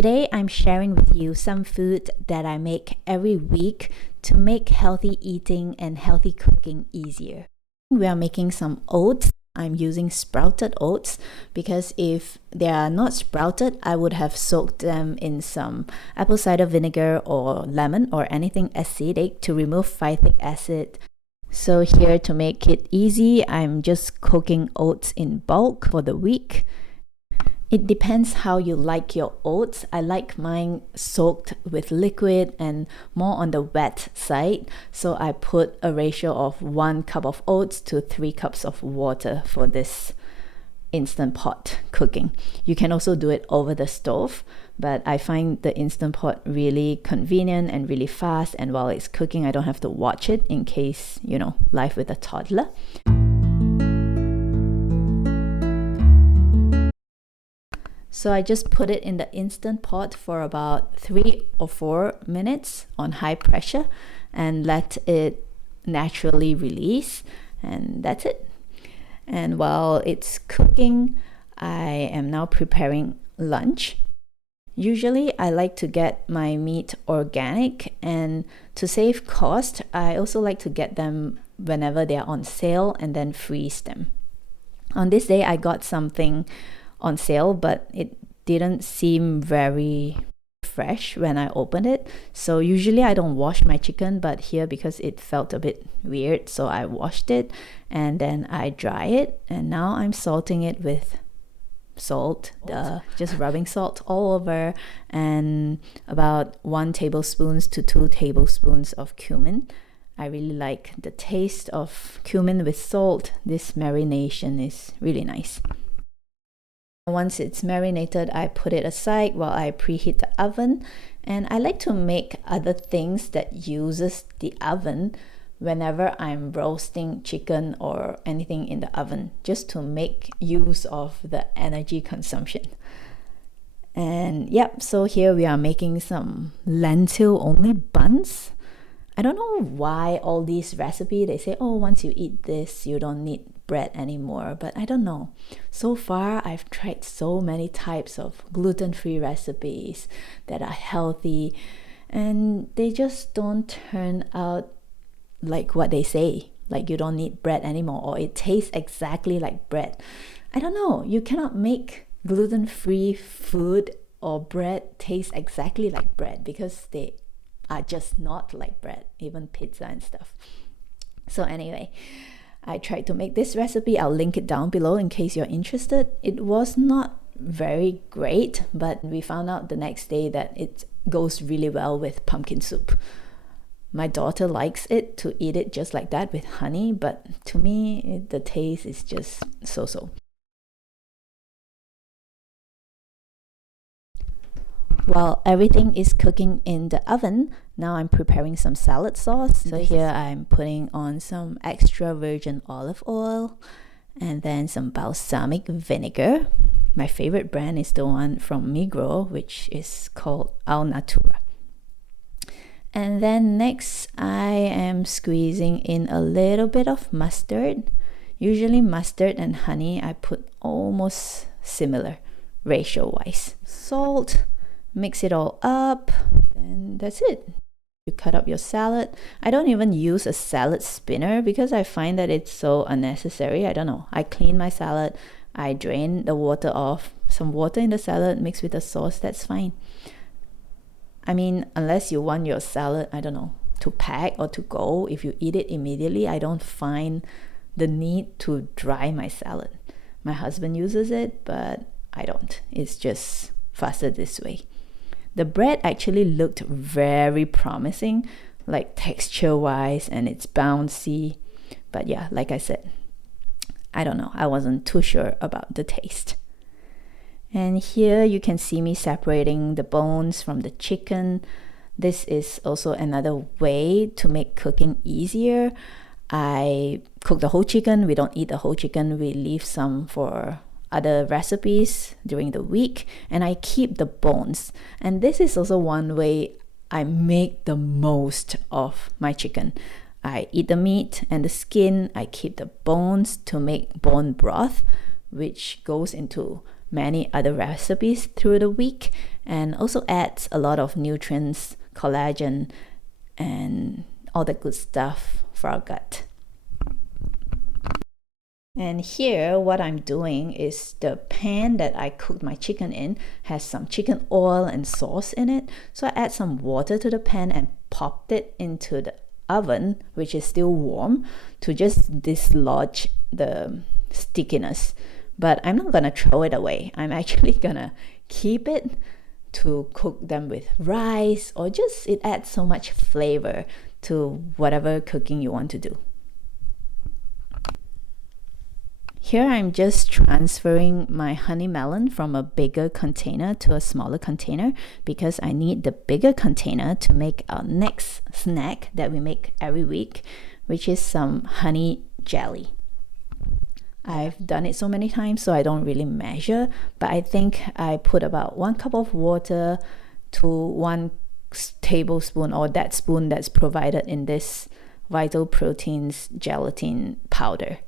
Today I'm sharing with you some food that I make every week to make healthy eating and healthy cooking easier. We are making some oats. I'm using sprouted oats because if they are not sprouted, I would have soaked them in some apple cider vinegar or lemon or anything acidic to remove phytic acid. So here, to make it easy, I'm just cooking oats in bulk for the week. It depends how you like your oats. I like mine soaked with liquid and more on the wet side. So I put a ratio of 1 cup of oats to 3 cups of water for this Instant Pot cooking. You can also do it over the stove, but I find the Instant Pot really convenient and really fast. And while it's cooking, I don't have to watch it in case, life with a toddler. So I just put it in the Instant Pot for about 3 or 4 minutes on high pressure and let it naturally release, and that's it. And while it's cooking, I am now preparing lunch. Usually I like to get my meat organic, and to save cost, I also like to get them whenever they are on sale and then freeze them. On this day, I got something on sale, but it didn't seem very fresh when I opened it. So usually I don't wash my chicken, but here, because it felt a bit weird, so I washed it and then I dry it, and now I'm salting it with salt, just rubbing salt all over, and about 1 tablespoon to 2 tablespoons of cumin. I really like the taste of cumin with salt. This marination is really nice. Once it's marinated, I put it aside while I preheat the oven. And I like to make other things that uses the oven whenever I'm roasting chicken or anything in the oven, just to make use of the energy consumption. And so here we are making some lentil only buns. I don't know why all these recipes, they say, once you eat this, you don't need bread anymore. But I don't know. So far, I've tried so many types of gluten-free recipes that are healthy, and they just don't turn out like what they say. Like you don't need bread anymore, or it tastes exactly like bread. I don't know. You cannot make gluten-free food or bread taste exactly like bread because they are just not like bread, even pizza and stuff. So anyway, I tried to make this recipe. I'll link it down below in case you're interested. It was not very great, but we found out the next day that it goes really well with pumpkin soup. My daughter likes it to eat it just like that with honey, but to me, the taste is just so-so. While everything is cooking in the oven, now I'm preparing some salad sauce. So here I'm putting on some extra virgin olive oil and then some balsamic vinegar. My favorite brand is the one from Migros, which is called Al Natura. And then next, I am squeezing in a little bit of mustard. Usually mustard and honey, I put almost similar ratio-wise. Salt. Mix it all up, and that's it. You cut up your salad. I don't even use a salad spinner because I find that it's so unnecessary. I don't know. I clean my salad, I drain the water off, some water in the salad mixed with the sauce, that's fine. I mean, unless you want your salad, I don't know, to pack or to go, if you eat it immediately, I don't find the need to dry my salad. My husband uses it, but I don't. It's just faster this way. The bread actually looked very promising, like texture-wise, and it's bouncy. But yeah, like I said, I don't know. I wasn't too sure about the taste. And here you can see me separating the bones from the chicken. This is also another way to make cooking easier. I cook the whole chicken. We don't eat the whole chicken. We leave some for other recipes during the week, and I keep the bones. And this is also one way I make the most of my chicken. I eat the meat and the skin. I keep the bones to make bone broth, which goes into many other recipes through the week. and also adds a lot of nutrients, collagen, and all the good stuff for our gut. And here what I'm doing is the pan that I cooked my chicken in has some chicken oil and sauce in it. So I add some water to the pan and popped it into the oven, which is still warm, to just dislodge the stickiness. But I'm not gonna throw it away. I'm actually gonna keep it to cook them with rice, or just it adds so much flavor to whatever cooking you want to do. Here I'm just transferring my honey melon from a bigger container to a smaller container because I need the bigger container to make our next snack that we make every week, which is some honey jelly. I've done it so many times so I don't really measure, but I think I put about 1 cup of water to 1 tablespoon, or that spoon that's provided in this Vital Proteins gelatin powder.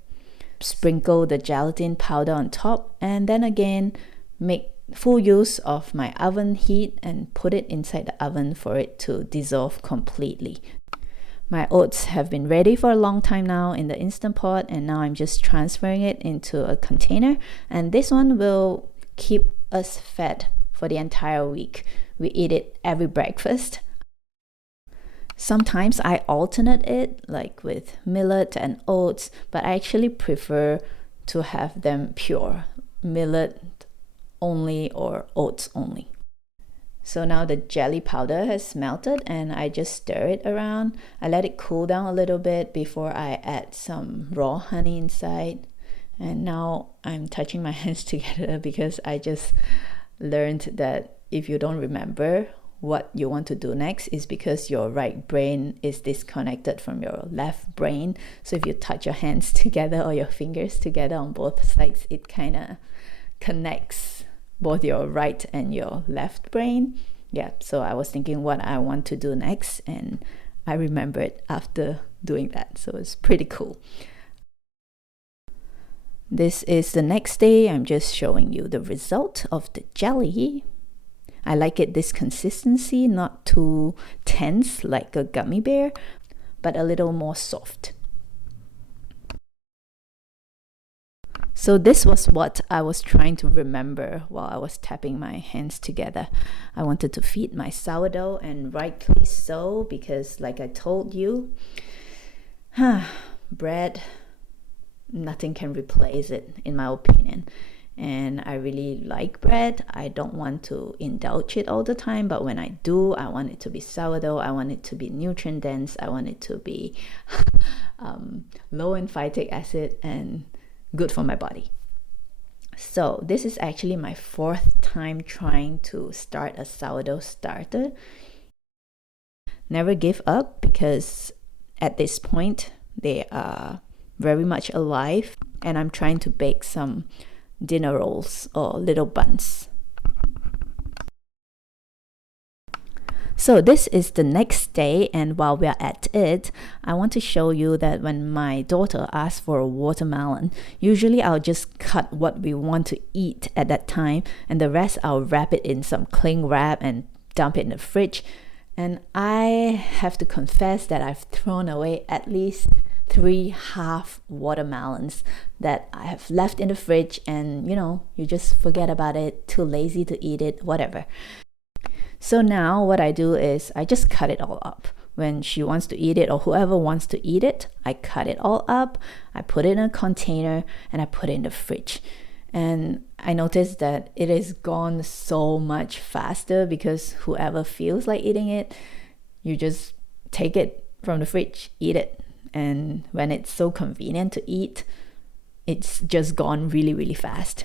Sprinkle the gelatin powder on top, and then again make full use of my oven heat and put it inside the oven for it to dissolve completely. My oats have been ready for a long time now in the Instant Pot, and now I'm just transferring it into a container, and this one will keep us fed for the entire week. We eat it every breakfast. Sometimes I alternate it, like with millet and oats, but I actually prefer to have them pure, millet only or oats only. So now the jelly powder has melted and I just stir it around. I let it cool down a little bit before I add some raw honey inside. And now I'm touching my hands together because I just learned that if you don't remember what you want to do next, is because your right brain is disconnected from your left brain. So if you touch your hands together or your fingers together on both sides, it kind of connects both your right and your left brain. Yeah, so I was thinking what I want to do next, and I remembered after doing that. So it's pretty cool. This is the next day. I'm just showing you the result of the jelly. I like it this consistency, not too tense like a gummy bear, but a little more soft. So this was what I was trying to remember while I was tapping my hands together. I wanted to feed my sourdough, and rightly so, because like I told you, bread, nothing can replace it in my opinion. And I really like bread. I don't want to indulge it all the time, but when I do, I want it to be sourdough. I want it to be nutrient dense. I want it to be low in phytic acid and good for my body. So this is actually my 4th time trying to start a sourdough starter. Never give up, because at this point they are very much alive, and I'm trying to bake some dinner rolls or little buns. So this is the next day, and while we're at it, I want to show you that when my daughter asks for a watermelon, usually I'll just cut what we want to eat at that time, and the rest I'll wrap it in some cling wrap and dump it in the fridge. And I have to confess that I've thrown away at least 3 half watermelons that I have left in the fridge, and you just forget about it, too lazy to eat it, whatever. So now what I do is I just cut it all up. When she wants to eat it, or whoever wants to eat it, I cut it all up, I put it in a container, and I put it in the fridge. And I noticed that it is gone so much faster, because whoever feels like eating it, you just take it from the fridge, eat it. And when it's so convenient to eat, it's just gone really, really fast.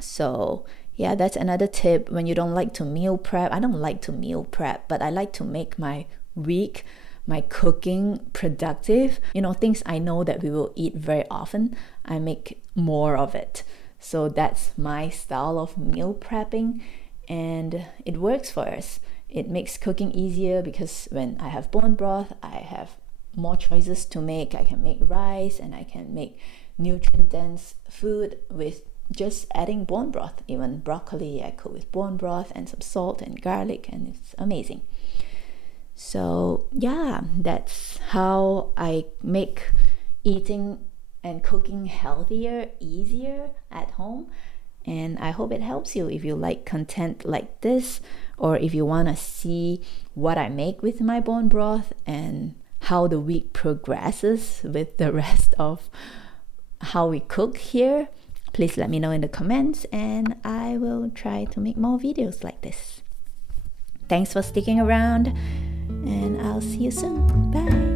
So yeah, that's another tip. When you don't like to meal prep, I don't like to meal prep, but I like to make my week, my cooking productive. Things I know that we will eat very often, I make more of it. So that's my style of meal prepping, and it works for us. It makes cooking easier, because when I have bone broth, I have more choices to make. I can make rice, and I can make nutrient dense food with just adding bone broth. Even broccoli I cook with bone broth and some salt and garlic, and it's amazing. So yeah, that's how I make eating and cooking healthier easier at home. And I hope it helps you if you like content like this, or if you want to see what I make with my bone broth and how the week progresses with the rest of how we cook here. Please let me know in the comments, and I will try to make more videos like this. Thanks for sticking around, and I'll see you soon. Bye.